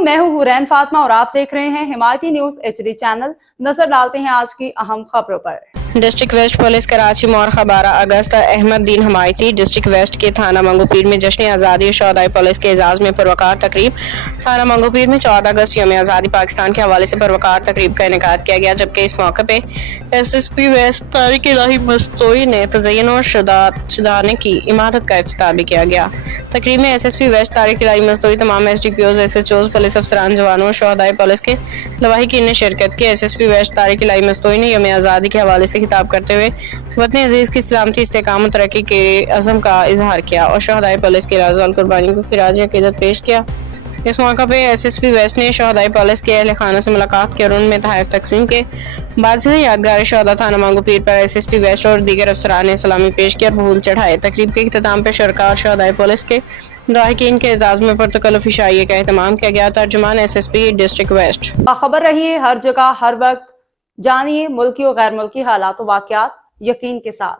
मैं हूं हुरैन फातिमा और आप देख रहे हैं हिमायती न्यूज HD चैनल। नजर डालते हैं आज की अहम खबरों पर। डिस्ट्रिक्ट वेस्ट पुलिस कराची मौरखा 12 अगस्त अहमद दीन हमायती डिस्ट्रिक्ट वेस्ट के थाना मंगोपीर में जश्न आज़ादी शोहदाए पुलिस के एजाज में पुरवकार तकरीब। थाना मंगोपीर में 14 अगस्त यौम आज़ादी पाकिस्तान के हवाले से पुरवकार तकरीब का इनेकाद किया गया, जबकि इस मौके पे SSP वेस्ट तारिक इलाही मस्तोई ने तज़य्युन और शुदाने की इमारत का इफ्तिताह भी किया गया। तकरीब में SSP वेस्ट तारिक इलाही मस्तोई, तमाम SDPOs, SHOs, पुलिस अफसरान, जवानों, शोहदाए पुलिस के लवाहिकीन ने शिरकत की। SSP वेस्ट तारिक इलाही मस्तोई ने यौम आज़ादी के हवाले से खिताब करते हुए वतन अजीज की सलामती, इस्तेकाम और तरक्की के अज़म का इजहार किया और शोहदाए पुलिस की राज़ कुर्बानी को खिराज अक़ीदत पेश किया। इस मौका पे SSP वेस्ट ने शोहदाए पुलिस के अहले खाना से मुलाकात की और उनमें तहफ़ तकसीम के बाद से यादगार शोहदा थाना मंगोपीर पर SSP वेस्ट और दीगर अफसरान ने सलामी पेश की और फूल चढ़ाए। तकरीब के इख्तिताम पे शरका और शोहदाए पुलिस के लवाहिकीन के एजाज में पुरतकल्लुफ़ इशाइये का एहतमाम किया गया। तर्जुमान SSP डिस्ट्रिक्ट वेस्ट। बाखबर रहिए हर जगह हर वक्त, जानिए मुल्की और गैर मुल्की हालात व वाक़यात यकीन के साथ।